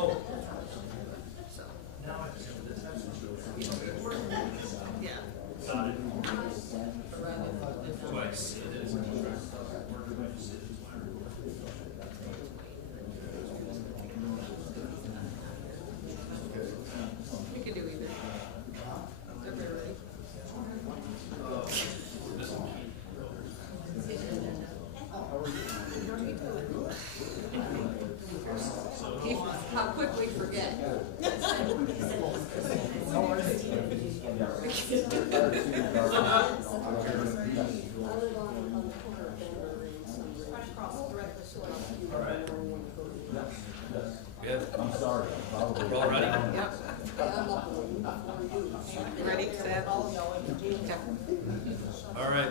Oh. So, Now I understand what this has to do with. yeah. Got it. Twice. It is. We could do either. Everybody ready? How quick we forget. Good. I'm sorry. We're all ready? Yep. Ready, set? Okay. All right,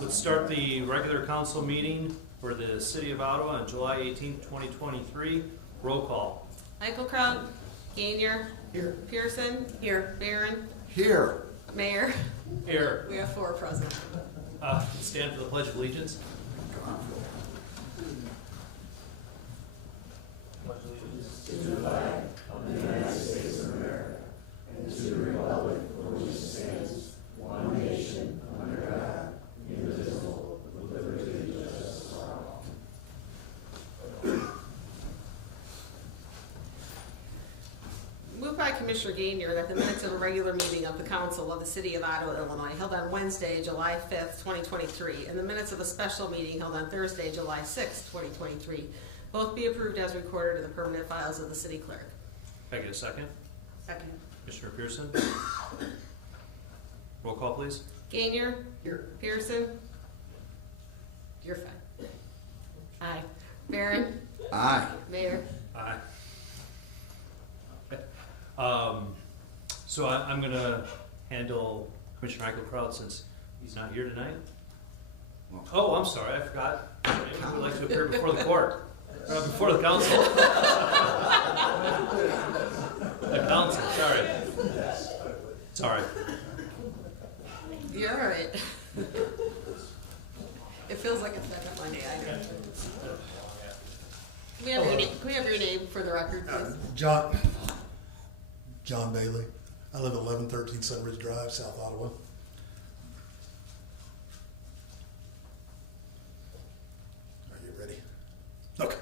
let's start the regular council meeting for the city of Ottawa on July 18th, 2023. Roll call. Eichelkraut, Gainier. Here. Pearson. Here. Barron. Here. Mayor. Here. We have 4 present. Stand for the Pledge of Allegiance. Moved by Commissioner Gainier that the minutes of a regular meeting of the Council of the City of Ottawa, Illinois, held on Wednesday, July 5th, 2023, and the minutes of a special meeting held on Thursday, July 6th, 2023, both be approved as recorded in the permanent files of the city clerk. Can I get a second? Second. Commissioner Pearson. Roll call, please. Gainier. Here. Pearson. You're fine. Aye. Barron. Aye. Mayor. Aye. Okay. So I'm going to handle Commissioner Eichelkraut since he's not here tonight. Oh, I'm sorry, I forgot. Maybe would like to appear before the court, before the council. The council, sorry. Sorry. You're all right. It feels like it's second Monday. Can we have your name for the record, please? John Bailey. I live at 1113 Sunridge Drive, South Ottawa. Are you ready? Okay.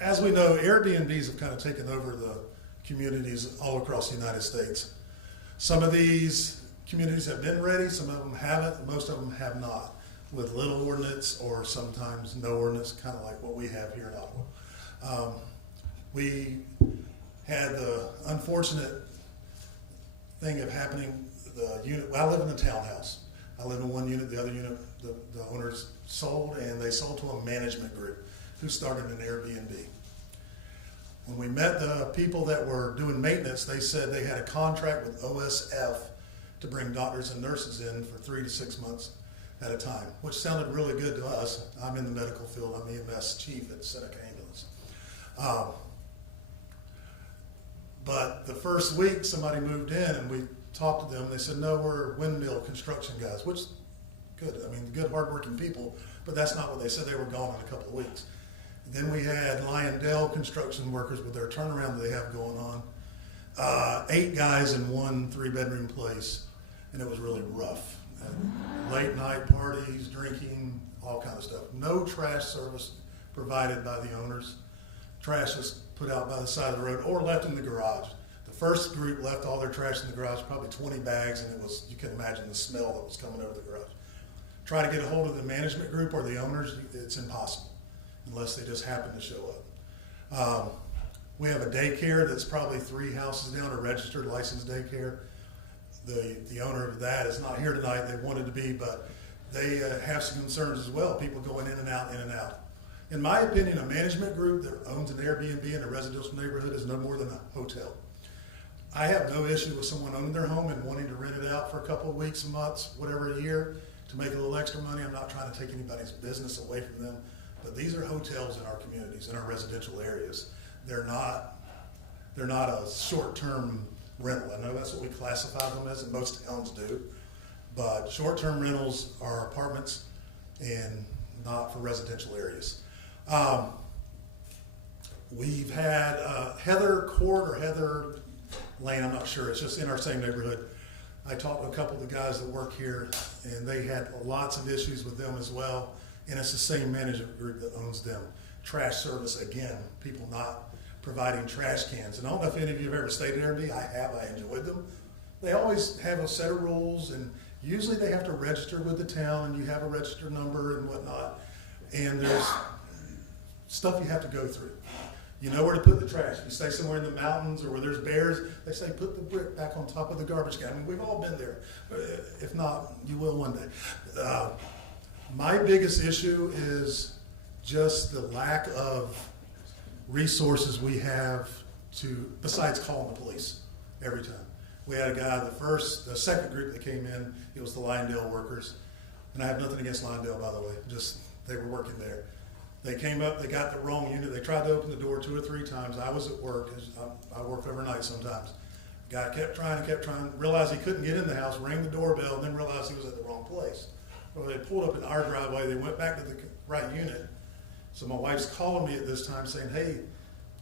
As we know, Airbnbs have kind of taken over the communities all across the United States. Some of these communities have been ready, some of them haven't, most of them have not, with little ordinance or sometimes no ordinance, kind of like what we have here in Ottawa. We had the unfortunate thing of happening, the unit, I live in a townhouse. I live in one unit, the other unit, the owners sold, and they sold to a management group who started an Airbnb. When we met the people that were doing maintenance, they said they had a contract with OSF to bring doctors and nurses in for 3 to 6 months at a time, which sounded really good to us. I'm in the medical field, I'm EMS chief at Seneca Ambulance. But the first week somebody moved in and we talked to them, they said, no, we're windmill construction guys, which, good, I mean, good hardworking people, but that's not what they said. They were gone in a couple of weeks. Then we had Lyondale construction workers with their turnaround that they have going on. 8 guys in one 3-bedroom place, and it was really rough. And late night parties, drinking, all kind of stuff. No trash service provided by the owners. Trash was put out by the side of the road or left in the garage. The first group left all their trash in the garage, probably 20 bags, and it was, you can imagine the smell that was coming over the garage. Try to get a hold of the management group or the owners, it's impossible unless they just happen to show up. We have a daycare that's probably 3 houses down, a registered licensed daycare. The owner of that is not here tonight. They wanted to be, but they have some concerns as well. People going in and out, in and out. In my opinion, a management group that owns an Airbnb in a residential neighborhood is no more than a hotel. I have no issue with someone owning their home and wanting to rent it out for a couple of weeks, months, whatever, a year, to make a little extra money. I'm not trying to take anybody's business away from them, but these are hotels in our communities, in our residential areas. They're not a short-term rental. I know that's what we classify them as, and most towns do, but short-term rentals are apartments and not for residential areas. We've had Heather Court or Heather Lane, I'm not sure, it's just in our same neighborhood. I talked to a couple of the guys that work here, and they had lots of issues with them as well, and it's the same management group that owns them. Trash service, again, people not providing trash cans. And I don't know if any of you have ever stayed at Airbnb. I have, I enjoyed them. They always have a set of rules, and usually they have to register with the town, and you have a register number and whatnot, and there's stuff you have to go through. You know where to put the trash. If you stay somewhere in the mountains or where there's bears, they say put the brick back on top of the garbage can. I mean, we've all been there. If not, you will one day. My biggest issue is just the lack of resources we have to, besides calling the police every time. We had a guy, the second group that came in, it was the Lyondale workers. And I have nothing against Lyondale, by the way, just they were working there. They came up, they got the wrong unit. They tried to open the door 2 or 3 times. I was at work, I work overnight sometimes. Guy kept trying, realized he couldn't get in the house, rang the doorbell, and then realized he was at the wrong place. Well, they pulled up in our driveway, they went back to the right unit. So my wife's calling me at this time saying, hey,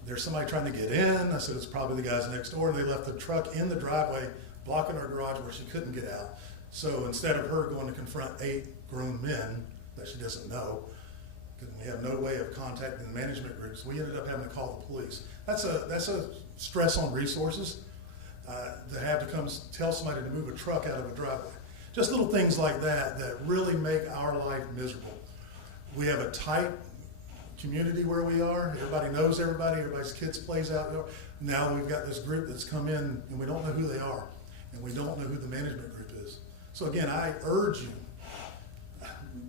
there's somebody trying to get in. I said, it's probably the guys next door. And they left the truck in the driveway, blocking our garage where she couldn't get out. So instead of her going to confront 8 grown men that she doesn't know, because we have no way of contacting the management groups, we ended up having to call the police. That's a stress on resources to have to come tell somebody to move a truck out of a driveway. Just little things like that that really make our life miserable. We have a tight community where we are. Everybody knows everybody. Everybody's kids plays out there. Now we've got this group that's come in, and we don't know who they are, and we don't know who the management group is. So again, I urge you,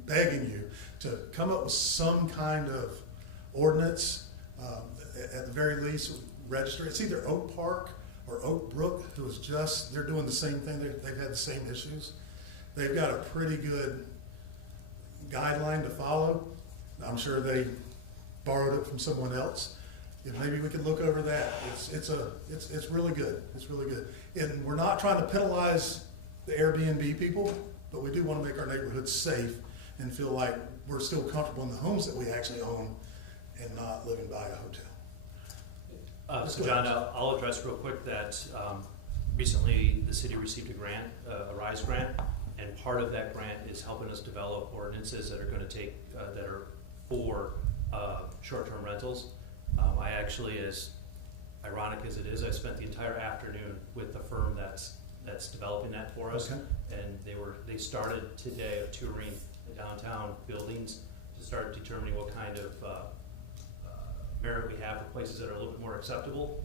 begging you, to come up with some kind of ordinance, at the very least, register. It's either Oak Park or Oak Brook, who is just, they're doing the same thing. They've had the same issues. They've got a pretty good guideline to follow. I'm sure they borrowed it from someone else. If maybe we could look over that. It's really good. It's really good. And we're not trying to penalize the Airbnb people, but we do want to make our neighborhoods safe and feel like we're still comfortable in the homes that we actually own and not living by a hotel. So John, I'll address real quick that recently the city received a grant, a RISE grant, and part of that grant is helping us develop ordinances that are going to take, that are for short-term rentals. I actually, as ironic as it is, I spent the entire afternoon with the firm that's developing that for us, okay. And they started today of touring the downtown buildings to start determining what kind of merit we have for places that are a little bit more acceptable,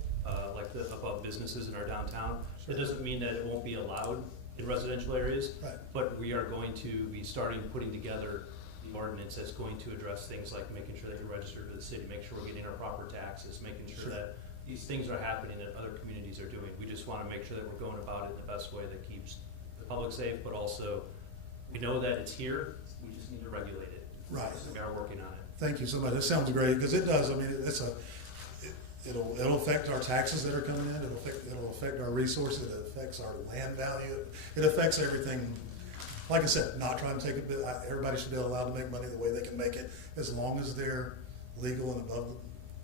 like the above businesses in our downtown. Sure. It doesn't mean that it won't be allowed in residential areas, Right. but we are going to be putting together the ordinance that's going to address things like making sure that you're registered with the city, make sure we're getting our proper taxes, making sure Sure. that these things are happening that other communities are doing. We just want to make sure that we're going about it in the best way that keeps the public safe, but also we know that it's here, we just need to regulate it. Right. We are working on it. Thank you so much. That sounds great, because it does. I mean, it'll affect our taxes that are coming in. It'll affect our resources. It affects our land value. It affects everything. Like I said, not trying to take a bit. Everybody should be allowed to make money the way they can make it, as long as they're legal and above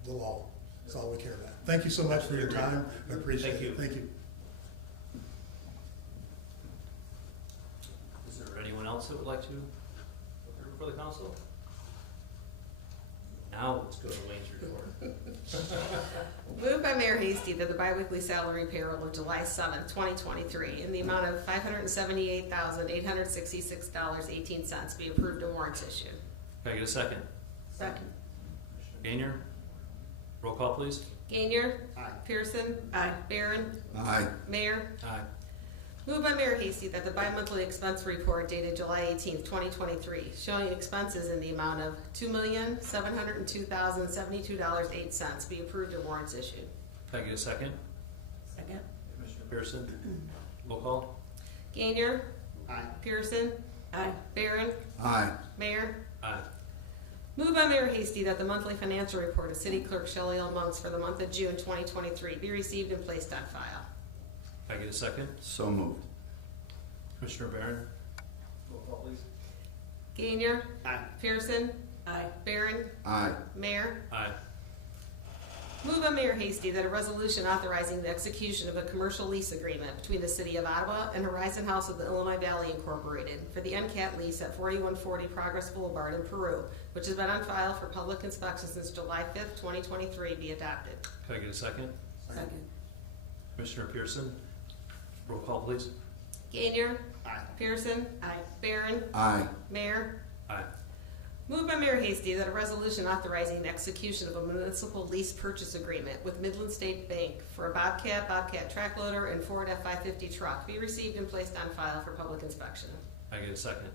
the law. That's all we care about. Thank you so much for your time. I appreciate it. Thank you. Is there anyone else that would like to appear before the council? Now let's go to Wayne's report. Moved by Mayor Hasty that the biweekly salary payroll of July 7th, 2023 in the amount of $578,866.18 be approved and warrants issued. Can I get a second? Second. Gainier? Roll call, please. Gainier? Aye. Pearson? Aye. Barron? Aye. Mayor? Aye. Moved by Mayor Hasty that the bi-monthly expense report dated July 18th, 2023, showing expenses in the amount of $2,702,072.08 be approved and warrants issued. Can I get a second? Second. Commissioner Pearson? Roll call. Gainier? Aye. Pearson? Aye. Barron? Aye. Mayor? Aye. Moved by Mayor Hasty that the monthly financial report of City Clerk Shelley L. Monks for the month of June 2023 be received and placed on file. Can I get a second? So moved. Commissioner Barron? Roll call, please. Gainier? Aye. Pearson? Aye. Barron? Aye. Mayor? Aye. Moved by Mayor Hasty that a resolution authorizing the execution of a commercial lease agreement between the City of Ottawa and Horizon House of the Illinois Valley Incorporated for the NCAT lease at 4140 Progress Boulevard in Peru, which has been on file for public inspection since July 5th, 2023, be adopted. Can I get a second? Second. Commissioner Pearson, roll call, please. Gainier? Aye. Pearson? Aye. Barron? Aye. Mayor? Aye. Moved by Mayor Hasty that a resolution authorizing the execution of a municipal lease purchase agreement with Midland State Bank for a Bobcat track loader, and Ford F-550 truck be received and placed on file for public inspection. Can I get a second?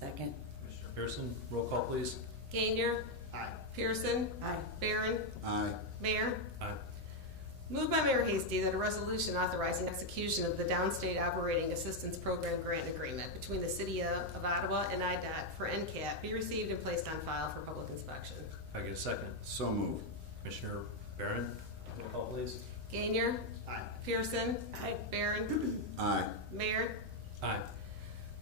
Second. Commissioner Pearson, roll call, please. Gainier? Aye. Pearson? Aye. Barron? Aye. Mayor? Aye. Moved by Mayor Hasty that a resolution authorizing execution of the Downstate Operating Assistance Program Grant Agreement between the City of Ottawa and IDOT for NCAT be received and placed on file for public inspection. Can I get a second? So moved. Commissioner Barron, roll call, please. Gainier? Aye. Pearson? Aye. Barron? Aye. Mayor? Aye.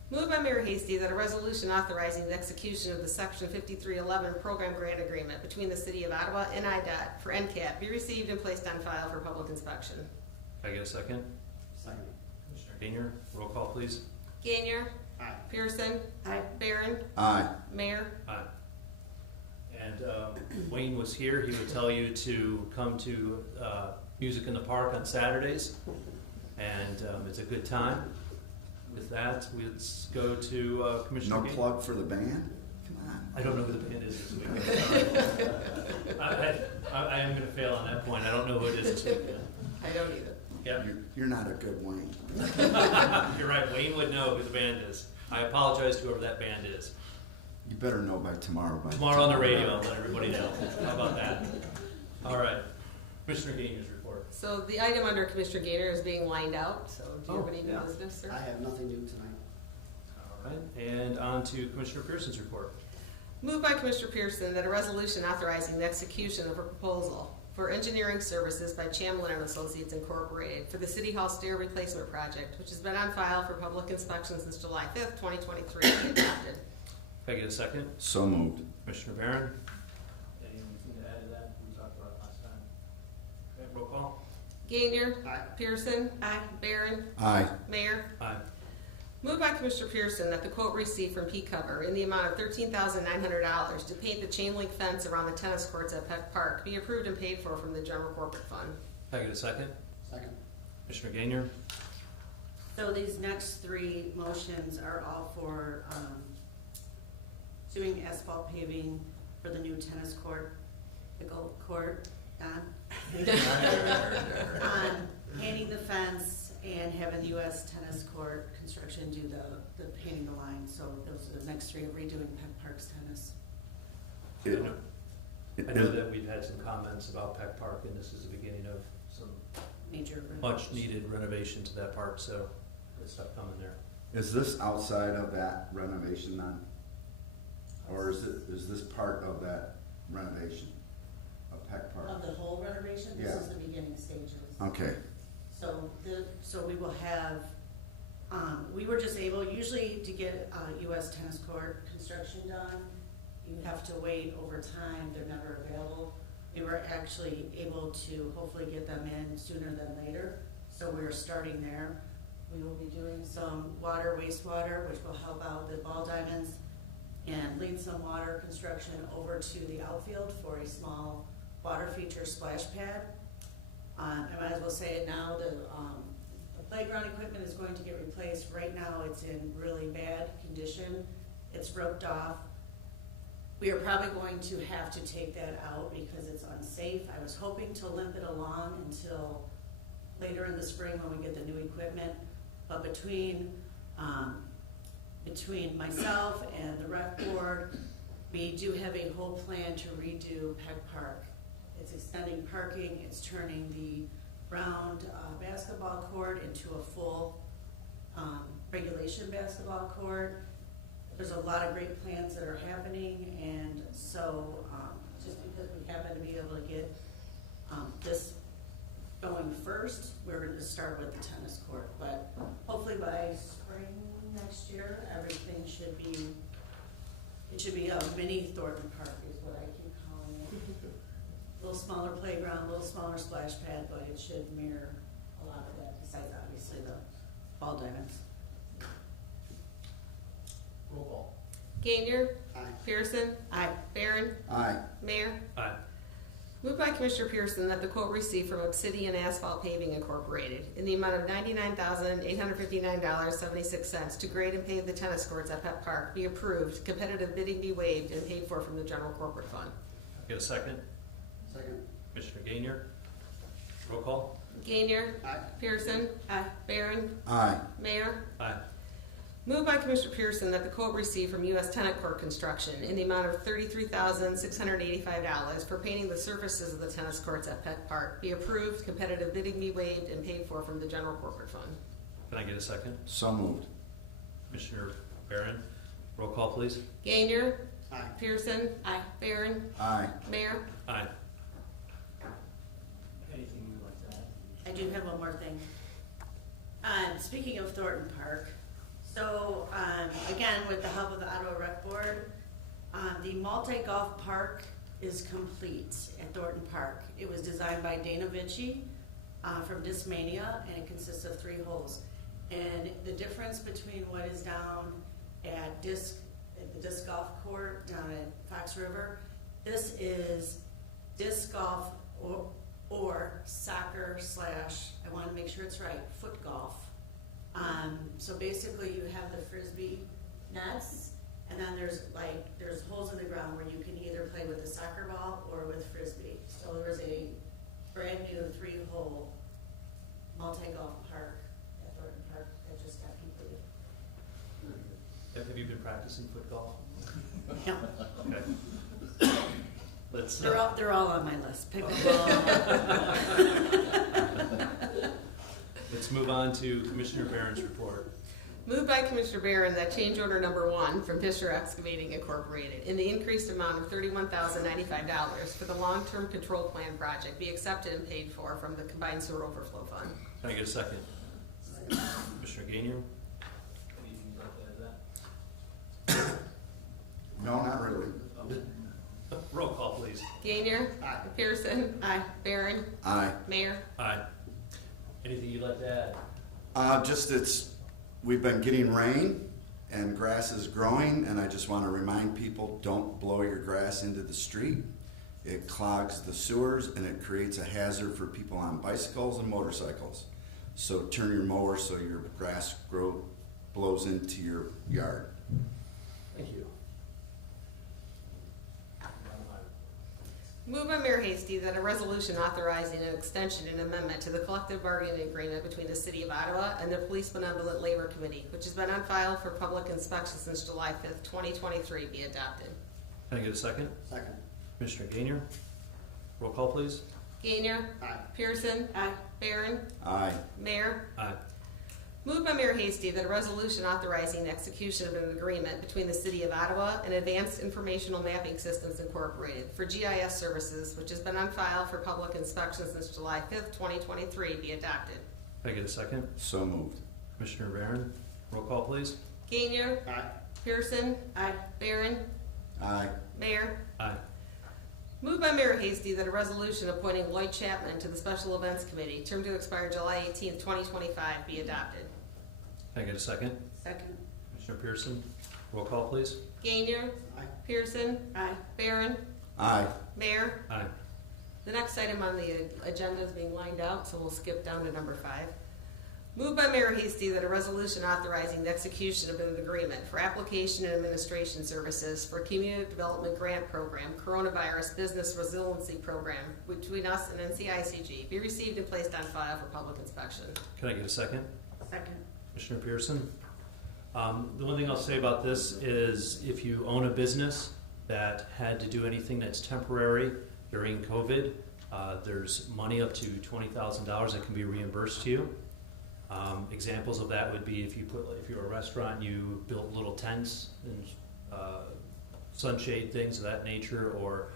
Moved by Mayor Hasty that a resolution authorizing the execution of the Section 5311 Program Grant Agreement between the City of Ottawa and IDOT for NCAT be received and placed on file for public inspection. Can I get a second? Second. Commissioner Gainier, roll call, please. Gainier? Aye. Pearson? Aye. Barron? Aye. Mayor? Aye. And Wayne was here, he would tell you to come to Music in the Park on Saturdays, and it's a good time. With that, let's go to Commissioner No Gainier. plug for the band? Come on. I don't know who the band is this weekend. I am gonna fail on that point, I don't know who it is this weekend. I don't either. Yeah, You're not a good Wayne. you're right, Wayne would know who the band is. I apologize to whoever that band is. You better know by tomorrow. Tomorrow on the radio, I'll let everybody know. How about that? All right, Commissioner Gainier's report. So the item under Commissioner Gainer is being lined out, so do you have Oh, any new yeah. business, sir? I have nothing new tonight. All right, and on to Commissioner Pearson's report. Moved by Commissioner Pearson that a resolution authorizing the execution of a proposal for engineering services by Chamlin and Associates Incorporated for the City Hall stair replacement project, which has been on file for public inspection since July 5th, 2023, be adopted. Can I get a second? So moved. Commissioner Barron? Anything to add to that? We talked about it last time. Okay, roll call. Gainer. Aye. Pearson. Aye. Barron. Aye. Mayor. Aye. Moved by Commissioner Pearson that the quote received from P-Cover in the amount of $13,900 to paint the chain link fence around the tennis courts at Peck Park be approved and paid for from the general corporate fund. Can I get a second? Second. Commissioner Gainier? So these next three motions are all for doing asphalt paving for the new tennis court, pickle court, painting the fence and having the U.S. Tennis Court construction do the painting the line. So those are the next three of redoing Peck Park's tennis. I know that we've had some comments about Peck Park, and this is the beginning of some Major much needed renovation to that park, so good stuff coming there. Is this outside of that renovation then? Or is this part of that renovation of Peck Park? Of the whole renovation, this Yeah. is the beginning stages. Okay. So we will have, we were just able, usually to get US tennis court construction done, you have to wait over time, they're never available. We were actually able to hopefully get them in sooner than later, so we're starting there. We will be doing some water, wastewater, which will help out the ball diamonds, and lead some water construction over to the outfield for a small water feature splash pad. I might as well say it now, the playground equipment is going to get replaced. Right now, it's in really bad condition. It's roped off. We are probably going to have to take that out because it's unsafe. I was hoping to limp it along until later in the spring when we get the new equipment. But between myself and the rec board, we do have a whole plan to redo Peck Park. It's extending parking, it's turning the round basketball court into a full regulation basketball court. There's a lot of great plans that are happening, and so just because we happen to be able to get this going first, we're going to start with the tennis court. But hopefully by spring next year, everything should be, it should be a mini Thornton Park is what I keep calling it. Little smaller playground, a little smaller splash pad, but it should mirror a lot of that, besides obviously the ball diamonds. Roll call. Gainier? Aye. Pearson? Aye. Barron? Aye. Mayor? Aye. Moved by Commissioner Pearson that the quote received from Obsidian Asphalt Paving Incorporated in the amount of $99,859.76 to grade and pave the tennis courts at Pet Park be approved, competitive bidding be waived, and paid for from the general corporate fund. Get a second? Second. Commissioner Gainier? Roll call. Gainier? Aye. Pearson? Aye. Barron? Aye. Mayor? Aye. Moved by Commissioner Pearson that the quote received from U.S. Tenant Court Construction in the amount of $33,685 for painting the surfaces of the tennis courts at Pet Park be approved, competitive bidding be waived, and paid for from the general corporate fund. Can I get a second? So moved. Commissioner Barron? Roll call, please. Gainier? Aye. Pearson? Aye. Barron? Aye. Mayor? Aye. Anything you'd like to add? I do have one more thing. Speaking of Thornton Park, so, again, with the help of the Ottawa Rec Board, the multi-golf park is complete at Thornton Park. It was designed by Dana Vici from Discmania, and it consists of 3 holes. And the difference between what is down at the disc golf court down at Fox River, this is disc golf or soccer / I want to make sure it's right, foot golf. So basically you have the Frisbee nets, and then there's holes in the ground where you can either play with a soccer ball or with Frisbee. So there's a brand new 3-hole multi-golf park at Thornton Park that just got completed. Have you been practicing foot golf? No, Okay. Let's, they're all on my list. Pickleball. let's move on to Commissioner Barron's report. Moved by Commissioner Barron that change order number 1 from Fisher Excavating Incorporated in the increased amount of $31,095 for the long-term control plan project be accepted and paid for from the combined sewer overflow fund. Can I get a second? Commissioner Gainier? Anything you'd like to add to that? No, not really. Roll call, please. Gainier? Aye. Pearson? Aye. Barron? Aye. Mayor? Aye. Anything you'd like to add? We've been getting rain and grass is growing, and I just want to remind people, don't blow your grass into the street. It clogs the sewers and it creates a hazard for people on bicycles and motorcycles. So turn your mower so your grass blows into your yard. Thank you. Moved by Mayor Hasty that a resolution authorizing an extension and amendment to the collective bargaining agreement between the City of Ottawa and the Police Benevolent Labor Committee, which has been on file for public inspection since July 5th, 2023, be adopted. Can I get a second? Second. Commissioner Gainier? Roll call, please. Gainier? Aye. Pearson? Aye. Barron? Aye. Mayor? Aye. Moved by Mayor Hasty that a resolution authorizing the execution of an agreement between the City of Ottawa and Advanced Informational Mapping Systems Incorporated for GIS services, which has been on file for public inspection since July 5th, 2023, be adopted. Can I get a second? So moved. Commissioner Barron? Roll call, please. Gainier? Aye. Pearson? Aye. Barron? Aye. Mayor? Aye. Moved by Mayor Hasty that a resolution appointing Lloyd Chapman to the Special Events Committee, term to expire July 18th, 2025, be adopted. Can I get a second? Second. Commissioner Pearson? Roll call, please. Gainier? Aye. Pearson? Aye. Barron? Aye. Mayor? Aye. The next item on the agenda is being lined out, so we'll skip down to number 5. Moved by Mayor Hasty that a resolution authorizing the execution of an agreement for application and administration services for Community Development Grant Program, Coronavirus Business Resiliency Program between us and NCICG be received and placed on file for public inspection. Can I get a second? Second. Commissioner Pearson? The one thing I'll say about this is if you own a business that had to do anything that's temporary during COVID, there's money up to $20,000 that can be reimbursed to you. Examples of that would be if you're a restaurant, you built little tents and sunshade, things of that nature, or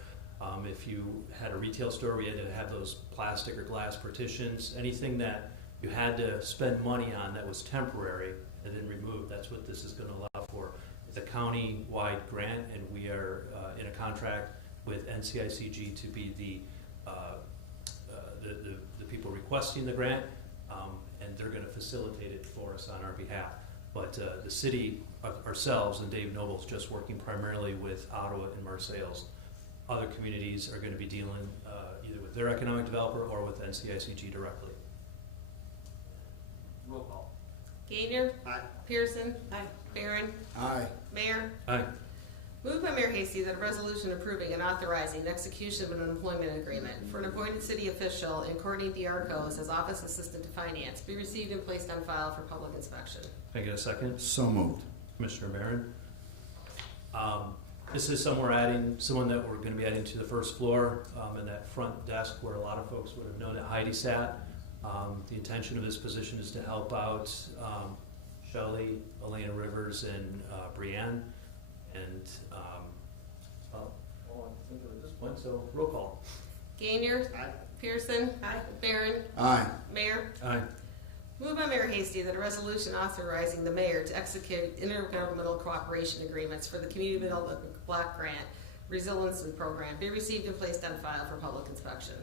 if you had a retail store where you had to have those plastic or glass partitions, anything that you had to spend money on that was temporary and then removed, that's what this is going to allow for. It's a county-wide grant, and we are in a contract with NCICG to be the the people requesting the grant, and they're going to facilitate it for us on our behalf. But the city ourselves and Dave Noble's just working primarily with Ottawa and Marseilles. Other communities are going to be dealing either with their economic developer or with NCICG directly. Roll call. Gainer. Aye. Pearson. Aye. Barron. Aye. Mayor. Aye. Moved by Mayor Hasty that a resolution approving and authorizing execution of an employment agreement for an appointed city official in Courtney Diarcos as Office Assistant to Finance be received and placed on file for public inspection. Can I get a second? So moved. Commissioner Barron. This is someone that we're going to be adding to the first floor in that front desk where a lot of folks would have known that Heidi sat. The intention of this position is to help out Shelley, Elena Rivers, and Brianne. And well, all I can think of at this point, so roll call. Gainer. Aye. Pearson. Aye. Barron. Aye. Mayor. Aye. Moved by Mayor Hasty that a resolution authorizing the mayor to execute intergovernmental cooperation agreements for the Community Development Block Grant Resiliency Program be received and placed on file for public inspection.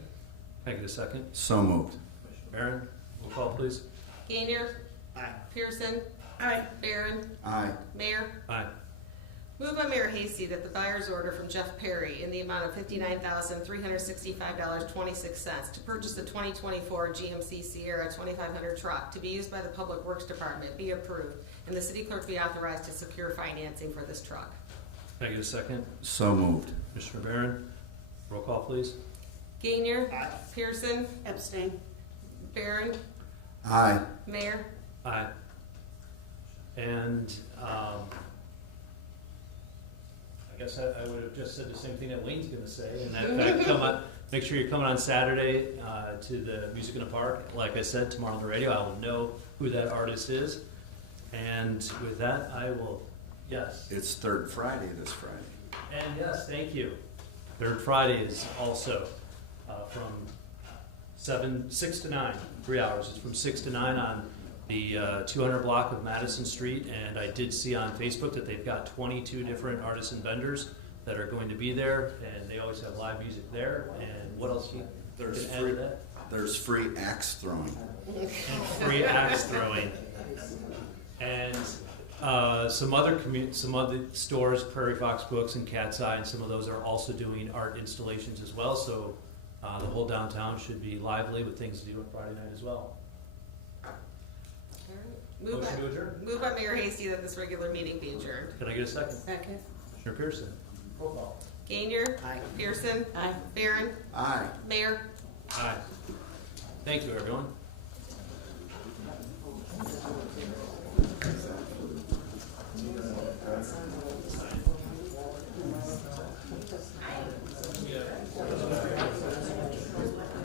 Can I get a second? So moved. Commissioner Barron, roll call please. Gainer. Aye. Pearson. Aye. Barron. Aye. Mayor. Aye. Moved by Mayor Hasty that the buyer's order from Jeff Perry in the amount of $59,365.26 to purchase a 2024 GMC Sierra 2500 truck to be used by the Public Works Department be approved, and the city clerk be authorized to secure financing for this truck. Can I get a second? So moved. Commissioner Barron, roll call please. Gainer. Aye. Pearson. Abstain. Barron. Aye. Mayor. Aye. And I guess I would have just said the same thing that Wayne's going to say, and that make sure you're coming on Saturday to the Music in the Park. Like I said, tomorrow on the radio, I will know who that artist is. And with that, I will, yes. It's Third Friday this Friday. And yes, thank you. Third Friday is also from 6 to 9, 3 hours. It's from 6 to 9 on the 200 block of Madison Street, and I did see on Facebook that they've got 22 different artists and vendors that are going to be there, and they always have live music there. And what else you can add to that? There's free axe throwing. And free axe throwing. And some other stores, Prairie Fox Books and Cat's Eye, and some of those are also doing art installations as well. So the whole downtown should be lively with things to do on Friday night as well. Moved Motion to adjourn. Moved by Mayor Hasty that this regular meeting be adjourned. Can I get a second? Second. Commissioner Pearson. Roll call. Gainer. Aye. Pearson. Aye. Barron. Aye. Mayor. Aye. Thank you, everyone.